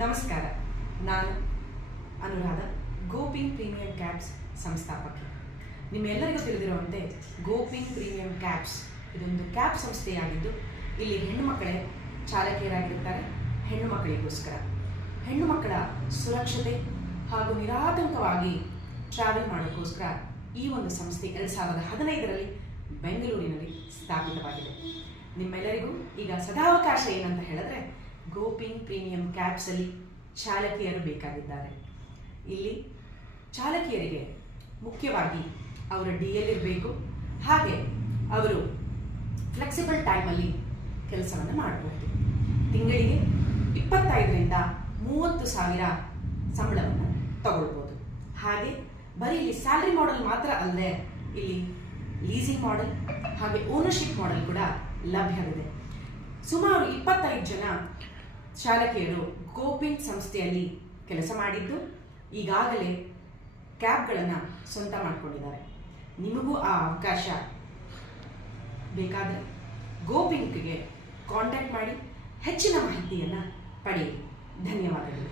ನಮಸ್ಕಾರ. ನಾನು Anuradha, ಗೋಪಿಂಗ್ premium cabs ಸಂಸ್ಥಾಪಕಿ. ನಿಮ್ಮೆಲ್ಲರಿಗೂ ತಿಳಿದಿರುವಂತೆ ಗೋಪಿಂಗ್ ಪ್ರೀಮಿಯಂ ಕ್ಯಾಬ್ಸ್ ಇದೊಂದು ಕ್ಯಾಬ್ ಸಂಸ್ಥೆಯಾಗಿದ್ದು, ಇಲ್ಲಿ ಹೆಣ್ಣು ಮಕ್ಕಳೇ ಚಾಲಕಿಯರಾಗಿರುತ್ತಾರೆ. ಹೆಣ್ಣು ಮಕ್ಕಳಿಗೋಸ್ಕರ ಹೆಣ್ಣು ಮಕ್ಕಳ ಸುರಕ್ಷತೆ ಹಾಗೂ ನಿರಾತಂಕವಾಗಿ ಟ್ರಾವೆಲ್ ಮಾಡೋಕ್ಕೋಸ್ಕರ ಈ ಒಂದು ಸಂಸ್ಥೆ 2015ರಲ್ಲಿ ಬೆಂಗಳೂರಿನಲ್ಲಿ ಸ್ಥಾಪಿತವಾಗಿದೆ. ನಿಮ್ಮೆಲ್ಲರಿಗೂ ಈಗ ಸದಾವಕಾಶ ಏನಂತ ಹೇಳಿದ್ರೆ, ಗೋಪಿಂಗ್ ಪ್ರೀಮಿಯಂ ಕ್ಯಾಬ್ಸಲ್ಲಿ ಚಾಲಕಿಯರು ಬೇಕಾಗಿದ್ದಾರೆ. ಇಲ್ಲಿ ಚಾಲಕಿಯರಿಗೆ ಮುಖ್ಯವಾಗಿ ಅವರ DL ಇರಬೇಕು, ಹಾಗೆ ಅವರು ಫ್ಲೆಕ್ಸಿಬಲ್ ಟೈಮಲ್ಲಿ ಕೆಲಸವನ್ನು ಮಾಡಬಹುದು. ತಿಂಗಳಿಗೆ 25ರಿಂದ 30,000 ಸಂಬಳವನ್ನು ತಗೊಳ್ಬೋದು. ಹಾಗೆ ಬರೀ ಇಲ್ಲಿ ಸ್ಯಾಲ್ರಿ ಮಾಡೆಲ್ ಮಾತ್ರ ಅಲ್ಲದೆ ಇಲ್ಲಿ ಲೀಸಿಂಗ್ ಮಾಡೆಲ್ ಹಾಗೆ ಓನರ್ಶಿಪ್ ಮಾಡೆಲ್ ಕೂಡ ಲಭ್ಯವಿದೆ. ಸುಮಾರು 25 ಜನ ಚಾಲಕಿಯರು ಗೋಪಿಂಗ್ ಸಂಸ್ಥೆಯಲ್ಲಿ ಕೆಲಸ ಮಾಡಿದ್ದು ಈಗಾಗಲೇ ಕ್ಯಾಬ್ಗಳನ್ನು ಸ್ವಂತ ಮಾಡಿಕೊಂಡಿದ್ದಾರೆ. ನಿಮಗೂ ಆ ಅವಕಾಶ ಬೇಕಾದರೆ ಗೋಪಿಂಗ್ಗೆ ಕಾಂಟ್ಯಾಕ್ಟ್ ಮಾಡಿ ಹೆಚ್ಚಿನ ಮಾಹಿತಿಯನ್ನು ಪಡೆಯಿರಿ. ಧನ್ಯವಾದಗಳು.